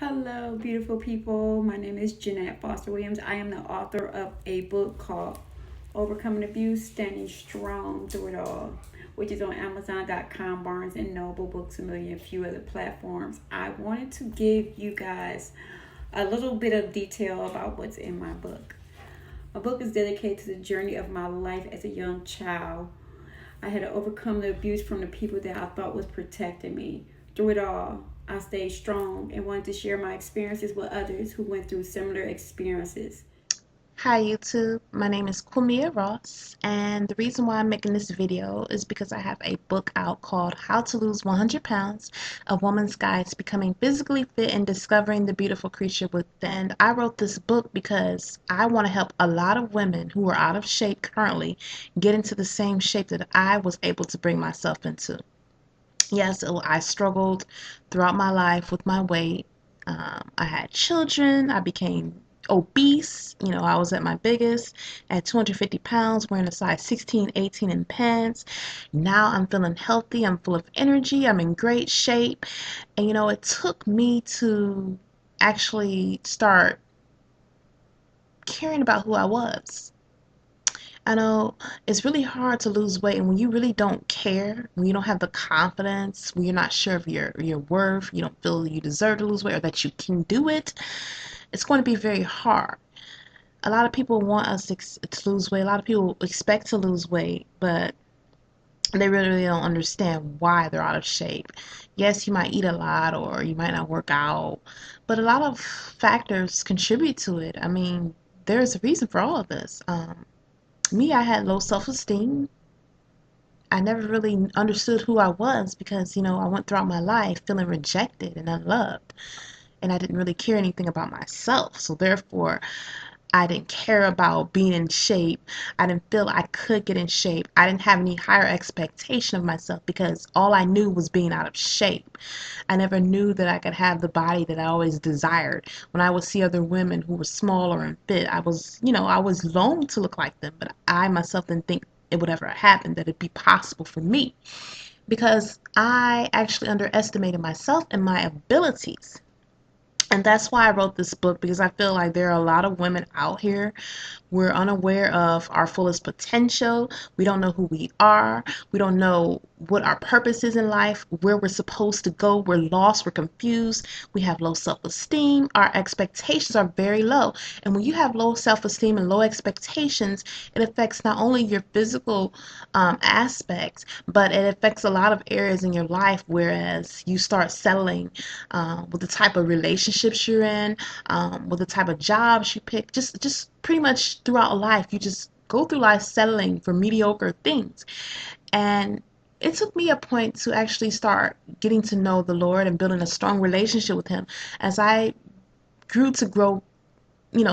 Hello, beautiful people. My name is Jeanette Foster Williams. I am the author of a book called Overcoming Abuse, Standing Strong Through It All, which is on Amazon.com, Barnes and Noble, Books a Million, and a few other platforms. I wanted to give you guys a little bit of detail about what's in my book. My book is dedicated to the journey of my life as a young child. I had to overcome the abuse from the people that I thought was protecting me. Through it all, I stayed strong and wanted to share my experiences with others who went through similar experiences. Hi YouTube, my name is Kwamia Ross, and the reason why I'm making this video is because I have a book out called How to Lose 100 Pounds, A Woman's Guide to Becoming Physically Fit and Discovering the Beautiful Creature Within. I wrote this book because I want to help a lot of women who are out of shape currently get into the same shape that I was able to bring myself into. Yes, I struggled throughout my life with my weight. I had children. I became obese. I was at my biggest at 250 pounds, wearing a size 16, 18 in pants. Now I'm feeling healthy. I'm full of energy. I'm in great shape. And it took me to actually start caring about who I was. I know it's really hard to lose weight, and when you really don't care, when you don't have the confidence, when you're not sure of your worth, you don't feel you deserve to lose weight or that you can do it, it's going to be very hard. A lot of people want us to lose weight. A lot of people expect to lose weight, but they really don't understand why they're out of shape. Yes, you might eat a lot or you might not work out, but a lot of factors contribute to it. I mean, there's a reason for all of this. Me, I had low self-esteem. I never really understood who I was because, I went throughout my life feeling rejected and unloved. And I didn't really care anything about myself. So therefore, I didn't care about being in shape. I didn't feel I could get in shape. I didn't have any higher expectation of myself because all I knew was being out of shape. I never knew that I could have the body that I always desired. When I would see other women who were smaller and fit, I was longed to look like them, but I myself didn't think it would ever happen, that it'd be possible for me because I actually underestimated myself and my abilities. And that's why I wrote this book, because I feel like there are a lot of women out here. We're unaware of our fullest potential. We don't know who we are. We don't know what our purpose is in life, where we're supposed to go. We're lost. We're confused. We have low self-esteem. Our expectations are very low. And when you have low self-esteem and low expectations, it affects not only your physical aspects, but it affects a lot of areas in your life. Whereas you start settling with the type of relationships you're in, with the type of jobs you pick, just pretty much throughout life, you just go through life settling for mediocre things. And it took me a point to actually start getting to know the Lord and building a strong relationship with Him as I grew to grow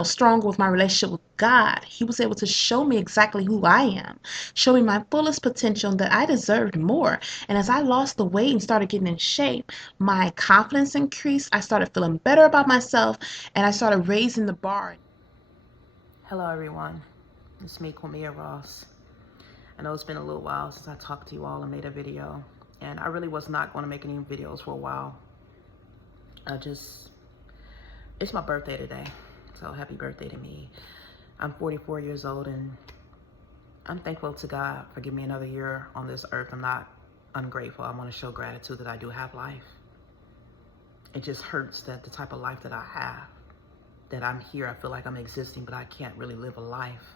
stronger with my relationship with God. He was able to show me exactly who I am, show me my fullest potential, that I deserved more. And as I lost the weight and started getting in shape, my confidence increased. I started feeling better about myself, and I started raising the bar. Hello everyone, it's me, Kwamia Ross. I know it's been a little while since I talked to you all and made a video, and I really was not going to make any videos for a while. It's my birthday today, so happy birthday to me. I'm 44 years old, and I'm thankful to God for giving me another year on this earth. I'm not ungrateful. I want to show gratitude that I do have life. It just hurts that the type of life that I have, that I'm here, I feel like I'm existing, but I can't really live a life.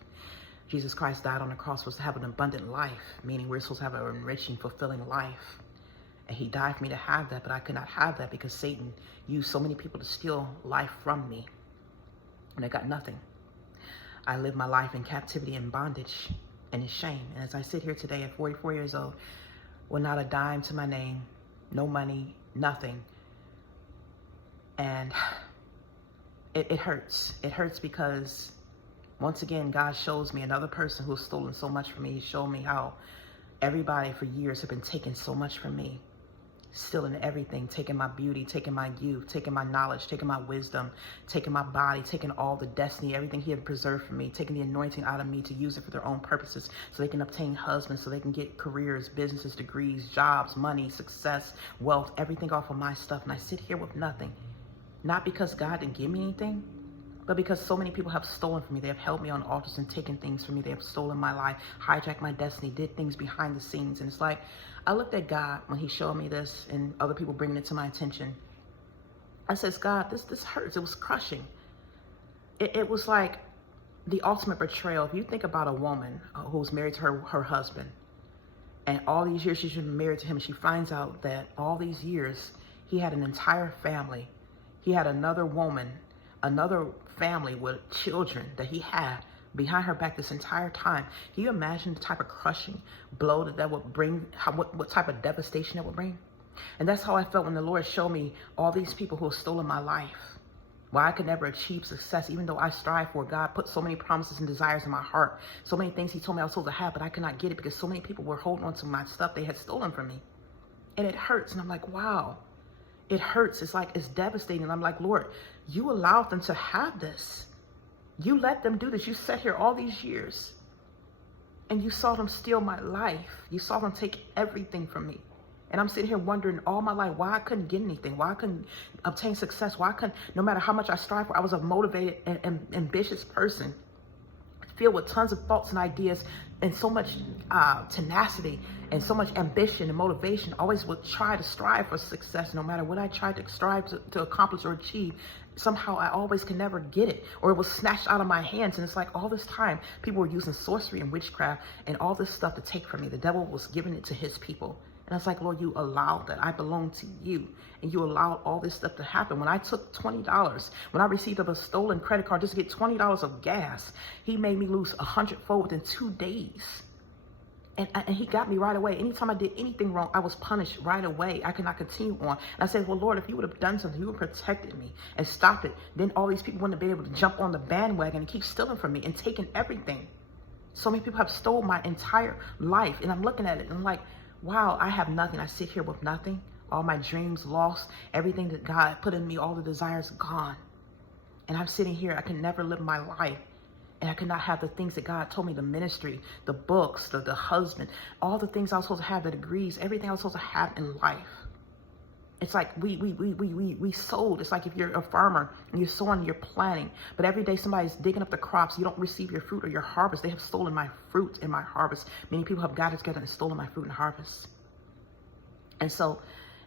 Jesus Christ died on the cross for us to have an abundant life, meaning we're supposed to have an enriching, fulfilling life. And He died for me to have that, but I could not have that because Satan used so many people to steal life from me. And I got nothing. I live my life in captivity and bondage and in shame. And as I sit here today at 44 years old, with not a dime to my name, no money, nothing. And it hurts. It hurts because once again, God shows me another person who has stolen so much from me. He showed me how everybody for years have been taking so much from me, stealing everything, taking my beauty, taking my youth, taking my knowledge, taking my wisdom, taking my body, taking all the destiny, everything He had preserved for me, taking the anointing out of me to use it for their own purposes so they can obtain husbands, so they can get careers, businesses, degrees, jobs, money, success, wealth, everything off of my stuff. And I sit here with nothing. Not because God didn't give me anything, but because so many people have stolen from me. They have held me on altars and taken things from me. They have stolen my life, hijacked my destiny, did things behind the scenes. And it's like, I looked at God when he showed me this and other people bringing it to my attention. I says, God, this hurts. It was crushing. It was like the ultimate betrayal. If you think about a woman who's married to her husband, and all these years she's been married to him, and she finds out that all these years he had an entire family. He had another woman, another family with children that he had behind her back this entire time. Can you imagine the type of crushing blow that would bring, what type of devastation it would bring? And that's how I felt when the Lord showed me all these people who have stolen my life. Why I could never achieve success, even though I strive for it. God put so many promises and desires in my heart. So many things he told me I was supposed to have, but I could not get it because so many people were holding on to my stuff they had stolen from me. And it hurts. And I'm like, wow, it hurts. It's like, it's devastating. And I'm like, Lord, you allowed them to have this. You let them do this. You sat here all these years and you saw them steal my life. You saw them take everything from me. And I'm sitting here wondering all my life why I couldn't get anything, why I couldn't obtain success, why I couldn't, no matter how much I strive for, I was a motivated and ambitious person, filled with tons of thoughts and ideas and so much tenacity and so much ambition and motivation. Always would try to strive for success, no matter what I tried to strive to accomplish or achieve. Somehow I always could never get it, or it was snatched out of my hands. And it's like all this time people were using sorcery and witchcraft and all this stuff to take from me. The devil was giving it to his people. And I was like, Lord, you allowed that. I belong to you. And you allowed all this stuff to happen. When I took $20, when I received a stolen credit card just to get $20 of gas, he made me lose 100-fold within 2 days. And he got me right away. Anytime I did anything wrong, I was punished right away. I could not continue on. And I said, well, Lord, if you would have done something, you would have protected me and stopped it, then all these people wouldn't have been able to jump on the bandwagon and keep stealing from me and taking everything. So many people have stolen my entire life. And I'm looking at it and I'm like, wow, I have nothing. I sit here with nothing. All my dreams lost. Everything that God put in me, all the desires gone. And I'm sitting here. I can never live my life. And I could not have the things that God told me, the ministry, the books, the husband, all the things I was supposed to have, the degrees, everything I was supposed to have in life. It's like we sowed. It's like if you're a farmer and you're sowing, you're planting. But every day somebody's digging up the crops. You don't receive your fruit or your harvest. They have stolen my fruit and my harvest. Many people have gathered together and stolen my fruit and harvest. And so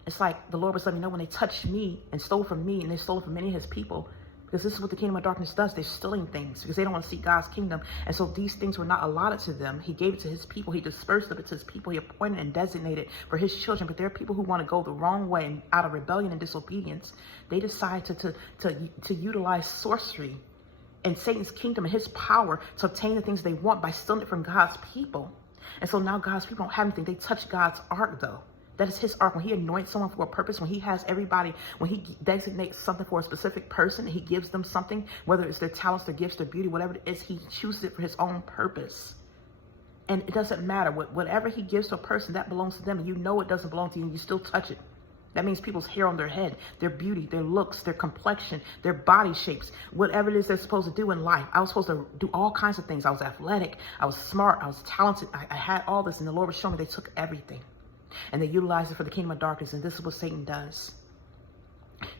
it's like the Lord was letting me know when they touched me and stole from me, and they stole from many of his people. Because this is what the kingdom of darkness does. They're stealing things because they don't want to see God's kingdom. And so these things were not allotted to them. He gave it to his people. He dispersed it to his people. He appointed and designated for his children. But there are people who want to go the wrong way, and out of rebellion and disobedience, they decide to utilize sorcery and Satan's kingdom and his power to obtain the things they want by stealing it from God's people. And so now God's people don't have anything. They touch God's ark, though. That is his ark. When he anoints someone for a purpose, when he has everybody, when he designates something for a specific person, he gives them something, whether it's their talents, their gifts, their beauty, whatever it is, he chooses it for his own purpose. And it doesn't matter. Whatever he gives to a person, that belongs to them. And you know it doesn't belong to you, and you still touch it. That means people's hair on their head, their beauty, their looks, their complexion, their body shapes, whatever it is they're supposed to do in life. I was supposed to do all kinds of things. I was athletic. I was smart. I was talented. I had all this, and the Lord was showing me they took everything. And they utilize it for the kingdom of darkness. And this is what Satan does.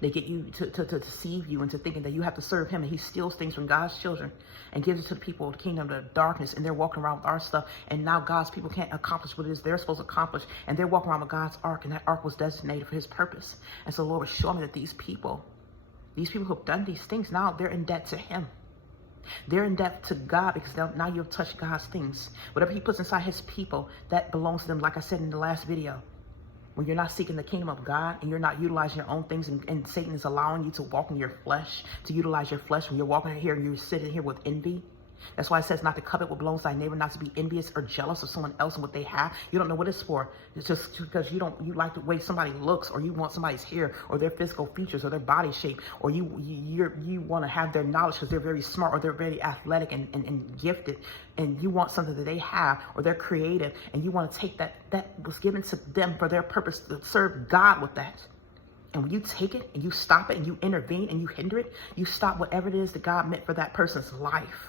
They get you to deceive you into thinking that you have to serve him. And he steals things from God's children and gives it to the people of the kingdom of darkness. And they're walking around with our stuff. And now God's people can't accomplish what it is they're supposed to accomplish. And they're walking around with God's ark. And that ark was designated for his purpose. And so the Lord was showing me that these people who have done these things, now they're in debt to him. They're in debt to God because now you've touched God's things. Whatever he puts inside his people, that belongs to them. Like I said in the last video, when you're not seeking the kingdom of God and you're not utilizing your own things, and Satan is allowing you to walk in your flesh, to utilize your flesh, when you're walking here and you're sitting here with envy. That's why it says not to covet what belongs to thy neighbor, not to be envious or jealous of someone else and what they have. You don't know what it's for. It's just because you like the way somebody looks, or you want somebody's hair or their physical features or their body shape, or you want to have their knowledge because they're very smart or they're very athletic and gifted, and you want something that they have, or they're creative, and you want to take that was given to them for their purpose to serve God with that. And when you take it and you stop it and you intervene and you hinder it, you stop whatever it is that God meant for that person's life.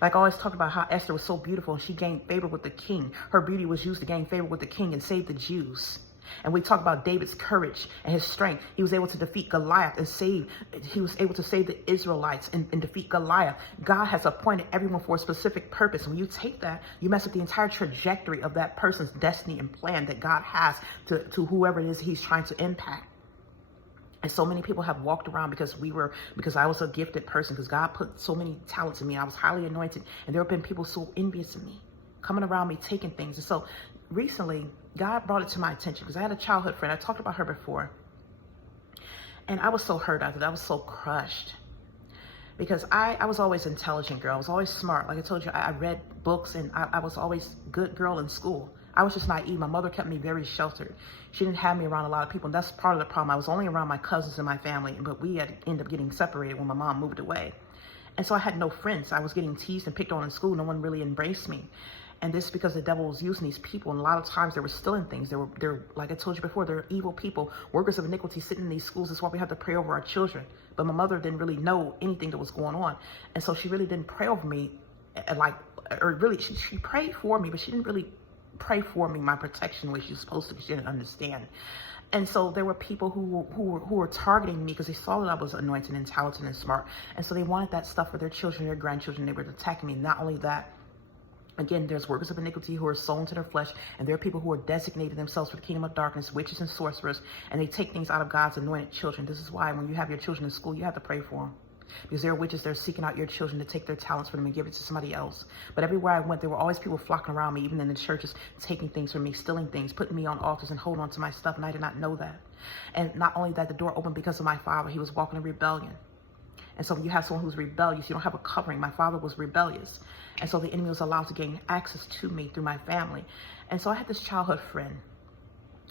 Like I always talk about how Esther was so beautiful and she gained favor with the king. Her beauty was used to gain favor with the king and save the Jews. And we talk about David's courage and his strength. He was able to defeat Goliath and he was able to save the Israelites and defeat Goliath. God has appointed everyone for a specific purpose. When you take that, you mess up the entire trajectory of that person's destiny and plan that God has to whoever it is he's trying to impact. And so many people have walked around because I was a gifted person, because God put so many talents in me. I was highly anointed. And there have been people so envious of me, coming around me, taking things. And so recently, God brought it to my attention because I had a childhood friend. I talked about her before. And I was so hurt after that. I was so crushed. Because I was always an intelligent girl. I was always smart. Like I told you, I read books and I was always a good girl in school. I was just naive. My mother kept me very sheltered. She didn't have me around a lot of people. And that's part of the problem. I was only around my cousins and my family, but we had ended up getting separated when my mom moved away. And so I had no friends. I was getting teased and picked on in school. No one really embraced me. And this is because the devil was using these people. And a lot of times they were stealing things. They're like I told you before, they're evil people, workers of iniquity sitting in these schools. That's why we have to pray over our children. But my mother didn't really know anything that was going on. And so she really didn't pray over me. She prayed for me, but she didn't really pray for me, my protection, the way she was supposed to, because she didn't understand. And so there were people who were targeting me because they saw that I was anointed and talented and smart. And so they wanted that stuff for their children, their grandchildren. They were attacking me. Not only that, again, there's workers of iniquity who are sown to their flesh, and there are people who are designated themselves for the kingdom of darkness, witches and sorcerers, and they take things out of God's anointed children. This is why when you have your children in school, you have to pray for them. Because there are witches, they're seeking out your children to take their talents from them and give it to somebody else. But everywhere I went, there were always people flocking around me, even in the churches, taking things from me, stealing things, putting me on altars and holding on to my stuff, and I did not know that. And not only that, the door opened because of my father. He was walking in rebellion. And so when you have someone who's rebellious, you don't have a covering. My father was rebellious. And so the enemy was allowed to gain access to me through my family. And so I had this childhood friend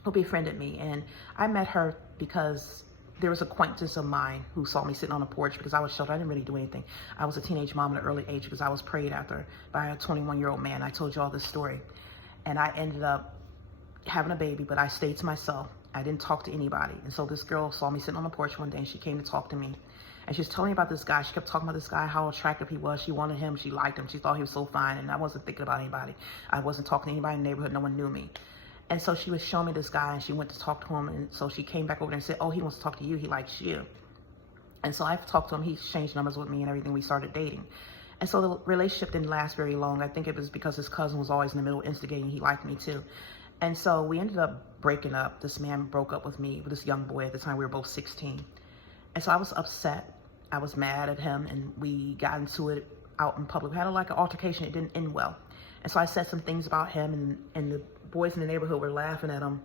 who befriended me. And I met her because there was an acquaintance of mine who saw me sitting on a porch because I was sheltered. I didn't really do anything. I was a teenage mom at an early age because I was prayed after by a 21-year-old man. I told you all this story. And I ended up having a baby, but I stayed to myself. I didn't talk to anybody. And so this girl saw me sitting on the porch one day, and she came to talk to me. And she was telling me about this guy. She kept talking about this guy, how attractive he was. She wanted him. She liked him. She thought he was so fine. And I wasn't thinking about anybody. I wasn't talking to anybody in the neighborhood. No one knew me. And so she was showing me this guy, and she went to talk to him. And so she came back over there and said, oh, he wants to talk to you. He likes you. And so I talked to him. He exchanged numbers with me and everything. We started dating. And so the relationship didn't last very long. I think it was because his cousin was always in the middle instigating. He liked me too. And so we ended up breaking up. This man broke up with me, with this young boy. At the time, we were both 16. And so I was upset. I was mad at him, and we got into it out in public. We had like an altercation. It didn't end well. And so I said some things about him, and the boys in the neighborhood were laughing at him.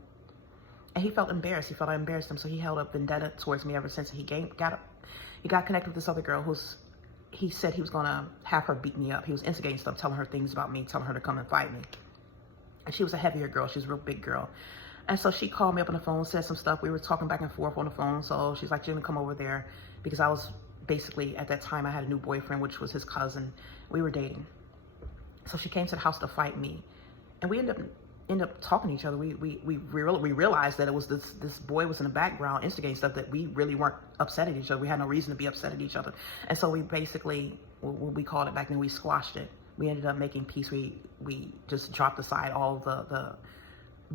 And he felt embarrassed. He felt I embarrassed him. So he held up vendetta towards me ever since. He got connected with this other girl he said he was going to have her beat me up. He was instigating stuff, telling her things about me, telling her to come and fight me. And she was a heavier girl. She was a real big girl. And so she called me up on the phone, said some stuff. We were talking back and forth on the phone. So she's like, Jimmy, come over there. Because I was basically, at that time, I had a new boyfriend, which was his cousin. We were dating. So she came to the house to fight me. And we ended up talking to each other. We realized that it was this boy was in the background instigating stuff that we really weren't upset at each other. We had no reason to be upset at each other. And so we basically, we called it back then, we squashed it. We ended up making peace. We just dropped aside all of the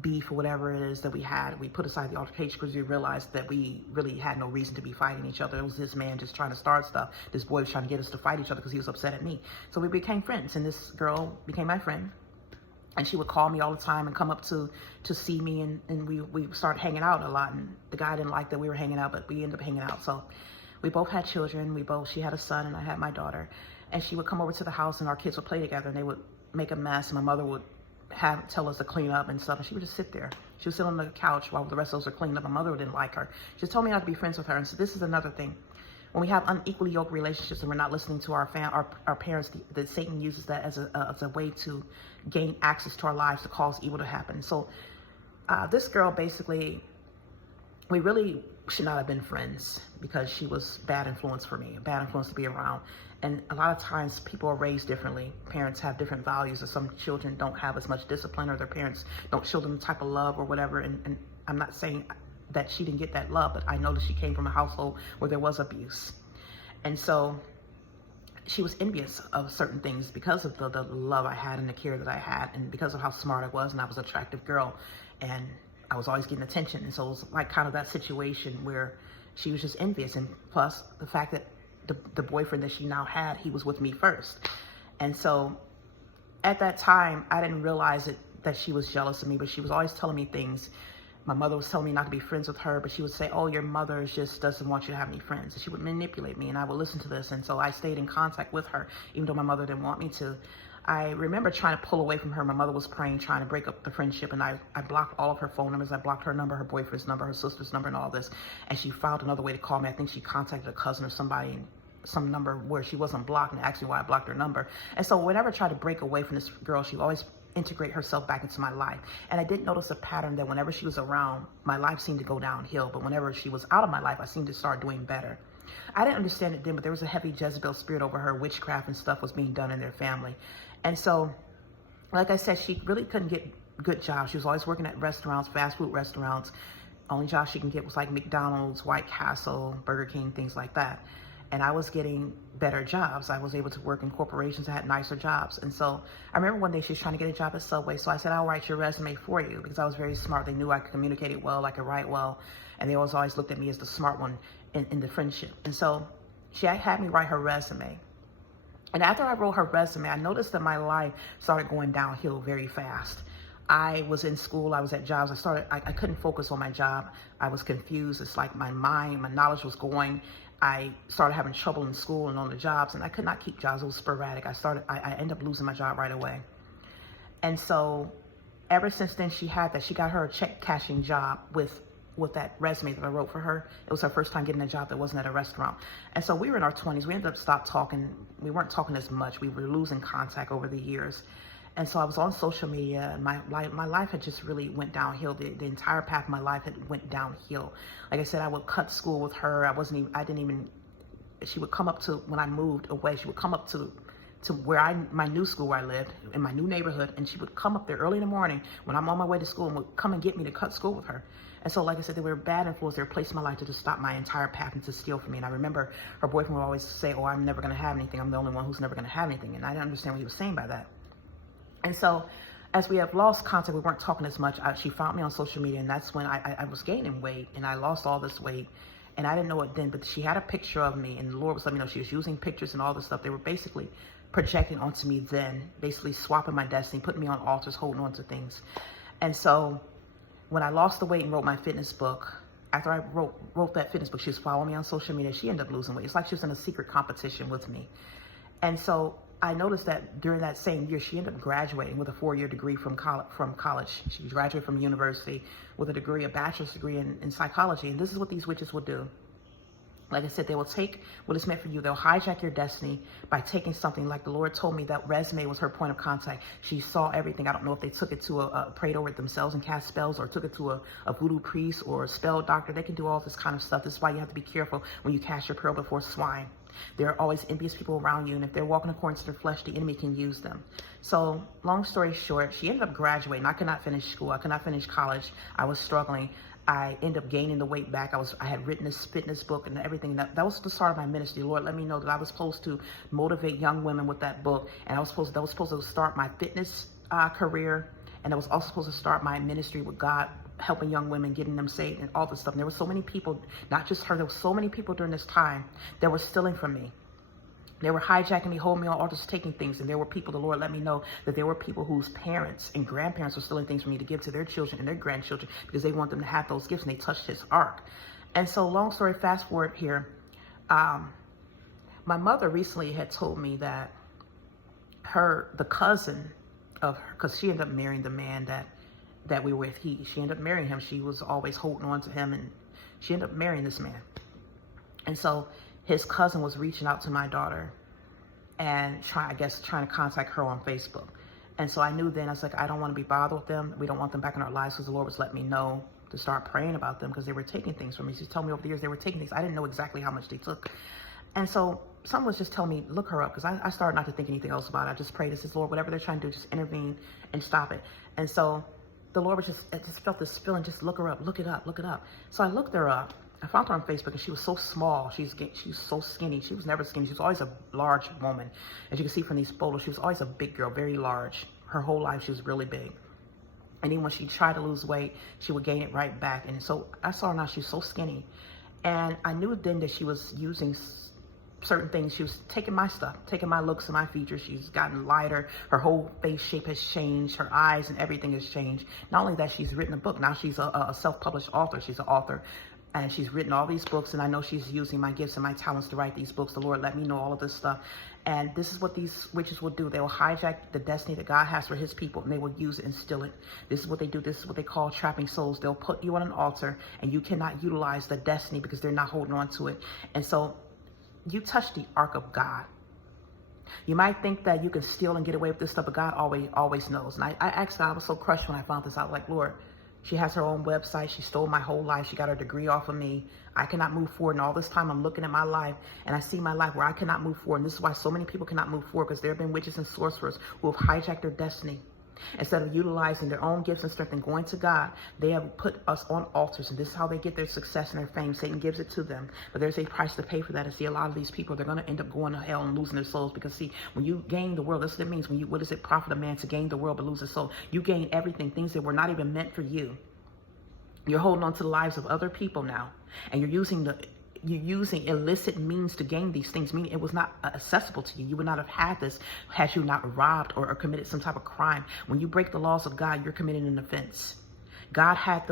beef or whatever it is that we had. We put aside the altercation because we realized that we really had no reason to be fighting each other. It was this man just trying to start stuff. This boy was trying to get us to fight each other because he was upset at me. So we became friends, and this girl became my friend. And she would call me all the time and come up to see me, and we started hanging out a lot. And the guy didn't like that we were hanging out, but we ended up hanging out. So we both had children. She had a son and I had my daughter. And she would come over to the house and our kids would play together, and they would make a mess. And my mother would tell us to clean up and stuff. And she would just sit there. She would sit on the couch while the rest of us were cleaning up. My mother didn't like her. She just told me not to be friends with her. And so this is another thing. When we have unequally yoked relationships and we're not listening to our parents, that Satan uses that as a way to gain access to our lives to cause evil to happen. So this girl, basically, we really should not have been friends because she was bad influence for me, a bad influence to be around. And a lot of times people are raised differently. Parents have different values, and some children don't have as much discipline, or their parents don't show them the type of love or whatever. And I'm not saying that she didn't get that love, but I know that she came from a household where there was abuse. And so she was envious of certain things because of the love I had and the care that I had, and because of how smart I was, and I was an attractive girl. And I was always getting attention. And so it was like kind of that situation where she was just envious. And plus the fact that the boyfriend that she now had, he was with me first. And so at that time, I didn't realize that she was jealous of me, but she was always telling me things. My mother was telling me not to be friends with her, but she would say, oh, your mother just doesn't want you to have any friends. And she would manipulate me, and I would listen to this. And so I stayed in contact with her, even though my mother didn't want me to. I remember trying to pull away from her. My mother was praying, trying to break up the friendship, and I blocked all of her phone numbers. I blocked her number, her boyfriend's number, her sister's number, and all this. And she found another way to call me. I think she contacted a cousin or somebody, some number where she wasn't blocked, and asked me why I blocked her number. And so whenever I tried to break away from this girl, she always integrate herself back into my life. And I didn't notice a pattern that whenever she was around, my life seemed to go downhill. But whenever she was out of my life, I seemed to start doing better. I didn't understand it then, but there was a heavy Jezebel spirit over her. Witchcraft and stuff was being done in their family. And so, like I said, she really couldn't get good jobs. She was always working at restaurants, fast food restaurants. Only job she can get was like McDonald's, White Castle, Burger King, things like that. And I was getting better jobs. I was able to work in corporations that had nicer jobs. And so I remember one day she was trying to get a job at Subway. So I said, I'll write your resume for you, because I was very smart. They knew I could communicate it well, I could write well. And they always looked at me as the smart one in the friendship. And so she had me write her resume. And after I wrote her resume, I noticed that my life started going downhill very fast. I was in school, I was at jobs. I couldn't focus on my job. I was confused. It's like my mind, my knowledge was going. I started having trouble in school and on the jobs, and I could not keep jobs. It was sporadic. I ended up losing my job right away. And so ever since then, she got her a check cashing job with that resume that I wrote for her. It was her first time getting a job that wasn't at a restaurant. And so we were in our 20s. We ended up stopped talking. We weren't talking as much. We were losing contact over the years. And so I was on social media, and my life had just really went downhill. The entire path of my life had went downhill. Like I said, I would cut school with her. She would come up to, when I moved away, she would come up to my new school where I lived, in my new neighborhood, and she would come up there early in the morning when I'm on my way to school and would come and get me to cut school with her. And so, like I said, they were a bad influence. They were placed in my life to just stop my entire path and to steal from me. And I remember her boyfriend would always say, oh, I'm never going to have anything. I'm the only one who's never going to have anything. And I didn't understand what he was saying by that. And so as we have lost contact, we weren't talking as much. She found me on social media, and that's when I was gaining weight, and I lost all this weight. And I didn't know it then, but she had a picture of me, and the Lord was letting me know she was using pictures and all this stuff. They were basically projecting onto me then, basically swapping my destiny, putting me on altars, holding on to things. And so when I lost the weight and wrote my fitness book, after I wrote that fitness book, she was following me on social media. She ended up losing weight. It's like she was in a secret competition with me. And so I noticed that during that same year, she ended up graduating with a 4-year degree from college. She graduated from university with a degree, a bachelor's degree in psychology. And this is what these witches will do. Like I said, they will take what is meant for you. They'll hijack your destiny by taking something. Like the Lord told me that resume was her point of contact. She saw everything. I don't know if they took it to prayed over it themselves and cast spells, or took it to a voodoo priest or a spell doctor. They can do all this kind of stuff. This is why you have to be careful when you cast your pearl before swine. There are always envious people around you, and if they're walking according to their flesh, the enemy can use them. So long story short, she ended up graduating. I could not finish school. I could not finish college. I was struggling. I ended up gaining the weight back. I had written this fitness book and everything. That was the start of my ministry. The Lord let me know that I was supposed to motivate young women with that book, and that was supposed to start my fitness career, and I was also supposed to start my ministry with God, helping young women, getting them saved, and all this stuff. And there were so many people, not just her, there were so many people during this time that were stealing from me. They were hijacking me, holding me on altars, taking things. And there were people, the Lord let me know that there were people whose parents and grandparents were stealing things from me to give to their children and their grandchildren, because they want them to have those gifts, and they touched his ark. And so long story, fast forward here, my mother recently had told me that the cousin of her, because she ended up marrying the man that we were with, she ended up marrying him. She was always holding on to him, and she ended up marrying this man. And so his cousin was reaching out to my daughter and trying to contact her on Facebook. And so I knew then, I was like, I don't want to be bothered with them. We don't want them back in our lives, because the Lord was letting me know to start praying about them, because they were taking things from me. She told me over the years they were taking things. I didn't know exactly how much they took. And so someone was just telling me, look her up, because I started not to think anything else about it. I just prayed. I said, Lord, whatever they're trying to do, just intervene and stop it. And so the Lord was I just felt this feeling, just look her up, look it up, look it up. So I looked her up. I found her on Facebook, and she was so small. She's so skinny. She was never skinny. She was always a large woman. As you can see from these photos, she was always a big girl, very large. Her whole life, she was really big. And even when she tried to lose weight, she would gain it right back. And so I saw her now, she's so skinny. And I knew then that she was using certain things. She was taking my stuff, taking my looks and my features. She's gotten lighter. Her whole face shape has changed. Her eyes and everything has changed. Not only that, she's written a book. Now she's a self-published author. She's an author. And she's written all these books. And I know she's using my gifts and my talents to write these books. The Lord let me know all of this stuff. And this is what these witches will do. They will hijack the destiny that God has for his people, and they will use it and steal it. This is what they do. This is what they call trapping souls. They'll put you on an altar, and you cannot utilize the destiny because they're not holding on to it. And so you touch the ark of God. You might think that you can steal and get away with this stuff, but God always knows. And I asked God, I was so crushed when I found this out. Like, Lord, she has her own website. She stole my whole life. She got her degree off of me. I cannot move forward. And all this time I'm looking at my life and I see my life where I cannot move forward. And this is why so many people cannot move forward, because there have been witches and sorcerers who have hijacked their destiny. Instead of utilizing their own gifts and strength and going to God, they have put us on altars. And this is how they get their success and their fame. Satan gives it to them. But there's a price to pay for that. And see, a lot of these people, they're going to end up going to hell and losing their souls. Because see, when you gain the world, that's what it means. What does it profit a man to gain the world but lose his soul? You gain everything, things that were not even meant for you. You're holding on to the lives of other people now. And you're using illicit means to gain these things, meaning it was not accessible to you. You would not have had this had you not robbed or committed some type of crime. When you break the laws of God, you're committing an offense. God had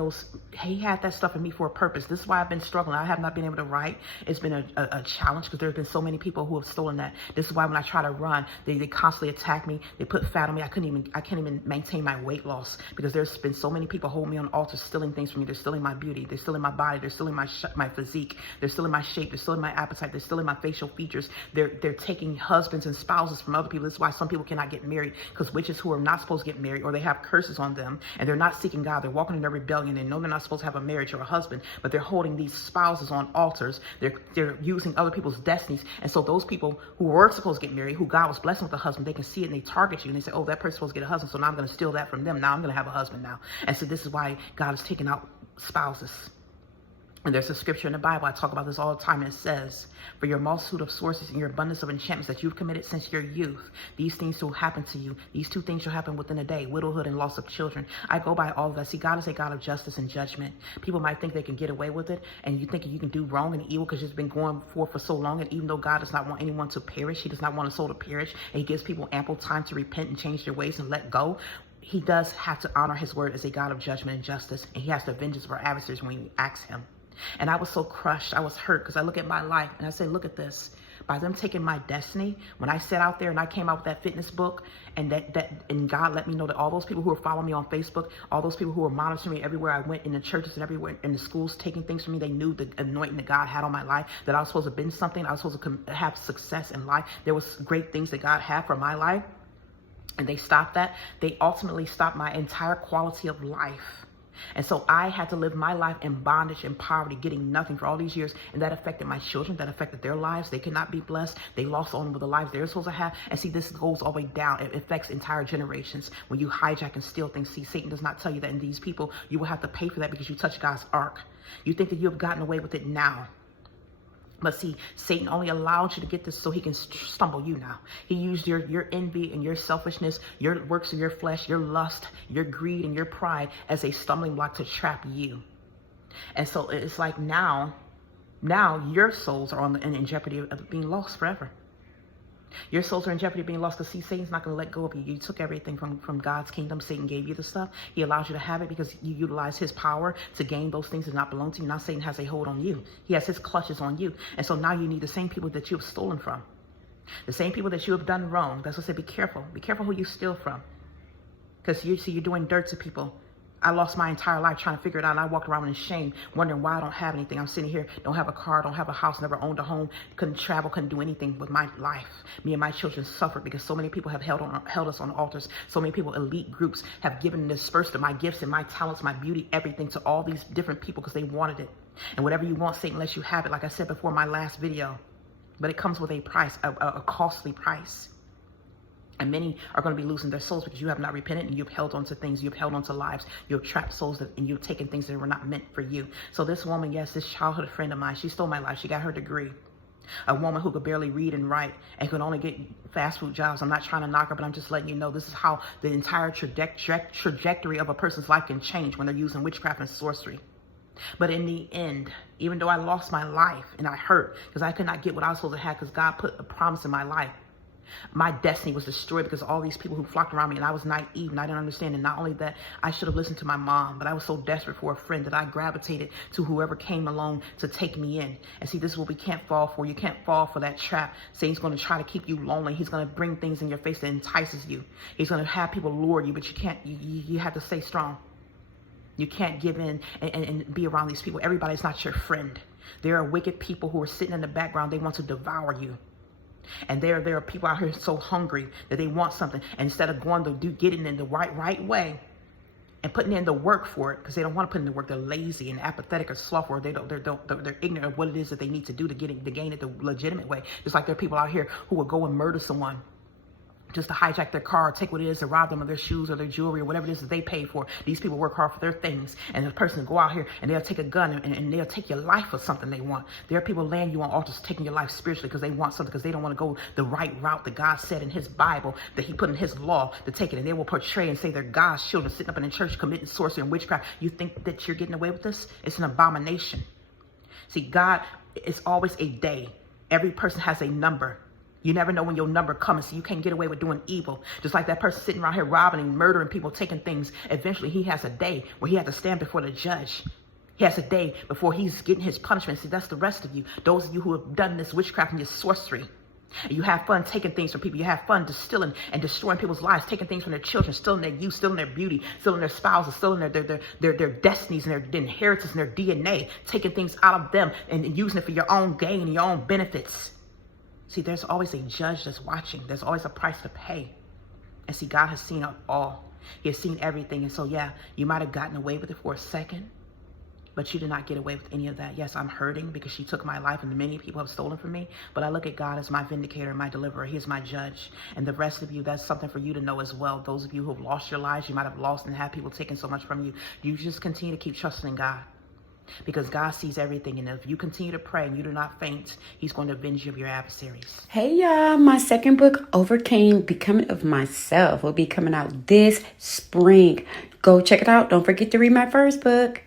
he had that stuff in me for a purpose. This is why I've been struggling. I have not been able to write. It's been a challenge because there have been so many people who have stolen that. This is why when I try to run, they constantly attack me. They put fat on me. I can't even maintain my weight loss because there's been so many people holding me on altars, stealing things from me. They're stealing my beauty. They're stealing my body. They're stealing my physique. They're stealing my shape. They're stealing my appetite. They're stealing my facial features. They're taking husbands and spouses from other people. This is why some people cannot get married, because witches who are not supposed to get married, or they have curses on them and they're not seeking God. They're walking in their rebellion. They know they're not supposed to have a marriage or a husband, but they're holding these spouses on altars. They're using other people's destinies. And so those people who were supposed to get married, who God was blessing with a husband, they can see it and they target you and they say, oh, that person's supposed to get a husband, so now I'm going to steal that from them. Now I'm going to have a husband now. And so this is why God is taking out spouses. And there's a scripture in the Bible, I talk about this all the time, and it says, for your multitude of sources and your abundance of enchantments that you've committed since your youth, these things will happen to you. These two things will happen within a day: widowhood and loss of children. I go by all of that. See, God is a God of justice and judgment. People might think they can get away with it, and you think you can do wrong and evil because it's been going for so long. And even though God does not want anyone to perish, he does not want a soul to perish, and he gives people ample time to repent and change their ways and let go, he does have to honor his word as a God of judgment and justice, and he has to avenge us of our adversaries when we ask him. And I was so crushed. I was hurt because I look at my life and I say, look at this. By them taking my destiny, when I sat out there and I came out with that fitness book, and and God let me know that all those people who were following me on Facebook, all those people who were monitoring me everywhere I went, in the churches and everywhere in the schools, taking things from me, they knew the anointing that God had on my life, that I was supposed to have been something. I was supposed to have success in life. There was great things that God had for my life, and they stopped that. They ultimately stopped my entire quality of life. And so I had to live my life in bondage and poverty, getting nothing for all these years. And that affected my children. That affected their lives. They could not be blessed. They lost on with the lives they're supposed to have. And see, this goes all the way down. It affects entire generations. When you hijack and steal things, see, Satan does not tell you that in these people, you will have to pay for that because you touched God's ark. You think that you have gotten away with it now. But see, Satan only allowed you to get this so he can stumble you now. He used your envy and your selfishness, your works of your flesh, your lust, your greed, and your pride as a stumbling block to trap you. And so it's like now your souls are in jeopardy of being lost forever. Your souls are in jeopardy of being lost because, see, Satan's not going to let go of you. You took everything from God's kingdom. Satan gave you the stuff. He allows you to have it because you utilize his power to gain those things that not belong to you. Now Satan has a hold on you. He has his clutches on you. And so now you need the same people that you have stolen from. The same people that you have done wrong. That's what I say, be careful. Be careful who you steal from. Because you're doing dirt to people. I lost my entire life trying to figure it out, and I walked around in shame, wondering why I don't have anything. I'm sitting here, don't have a car, don't have a house, never owned a home, couldn't travel, couldn't do anything with my life. Me and my children suffered because so many people have held us on altars. So many people, elite groups, have given and dispersed my gifts and my talents, my beauty, everything to all these different people because they wanted it. And whatever you want, Satan lets you have it, like I said before in my last video. But it comes with a price, a costly price. And many are going to be losing their souls because you have not repented and you've held on to things. You've held on to lives. You've trapped souls and you've taken things that were not meant for you. So this woman, yes, this childhood friend of mine, she stole my life. She got her degree. A woman who could barely read and write and could only get fast food jobs. I'm not trying to knock her, but I'm just letting you know this is how the entire trajectory of a person's life can change when they're using witchcraft and sorcery. But in the end, even though I lost my life and I hurt because I could not get what I was supposed to have because God put a promise in my life, my destiny was destroyed because of all these people who flocked around me, and I was naive and I didn't understand. And not only that, I should have listened to my mom, but I was so desperate for a friend that I gravitated to whoever came along to take me in. And see, this is what we can't fall for. You can't fall for that trap. Satan's going to try to keep you lonely. He's going to bring things in your face that entices you. He's going to have people lure you, but you can't. You have to stay strong. You can't give in and be around these people. Everybody's not your friend. There are wicked people who are sitting in the background. They want to devour you. And there are people out here so hungry that they want something. And instead of going to getting in the right way and putting in the work for it, because they don't want to put in the work, they're lazy and apathetic or slothful, or they're ignorant of what it is that they need to do to gain it the legitimate way. Just like there are people out here who will go and murder someone just to hijack their car, take what it is to rob them of their shoes or their jewelry or whatever it is that they paid for. These people work hard for their things, and the person will go out here and they'll take a gun and they'll take your life for something they want. There are people laying you on altars taking your life spiritually because they want something, because they don't want to go the right route that God said in his Bible, that he put in his law to take it. And they will portray and say they're God's children sitting up in the church committing sorcery and witchcraft. You think that you're getting away with this? It's an abomination. See, God is always a day. Every person has a number. You never know when your number comes, so you can't get away with doing evil. Just like that person sitting around here robbing and murdering people, taking things. Eventually, he has a day where he has to stand before the judge. He has a day before he's getting his punishment. See, that's the rest of you. Those of you who have done this witchcraft and this sorcery. And you have fun taking things from people. You have fun distilling and destroying people's lives, taking things from their children, stealing their youth, stealing their beauty, stealing their spouses, stealing their destinies and their inheritance and their DNA, taking things out of them and using it for your own gain and your own benefits. See, there's always a judge that's watching. There's always a price to pay. And see, God has seen it all. He has seen everything. And so, yeah, you might have gotten away with it for a second, but you did not get away with any of that. Yes, I'm hurting because she took my life and many people have stolen from me. But I look at God as my vindicator, my deliverer. He is my judge. And the rest of you, that's something for you to know as well. Those of you who have lost your lives, you might have lost and had people taking so much from you. You just continue to keep trusting in God. Because God sees everything, and if you continue to pray and you do not faint, he's going to avenge you of your adversaries. Hey y'all, my second book, Overcame Becoming of Myself, will be coming out this spring. Go check it out. Don't forget to read my first book.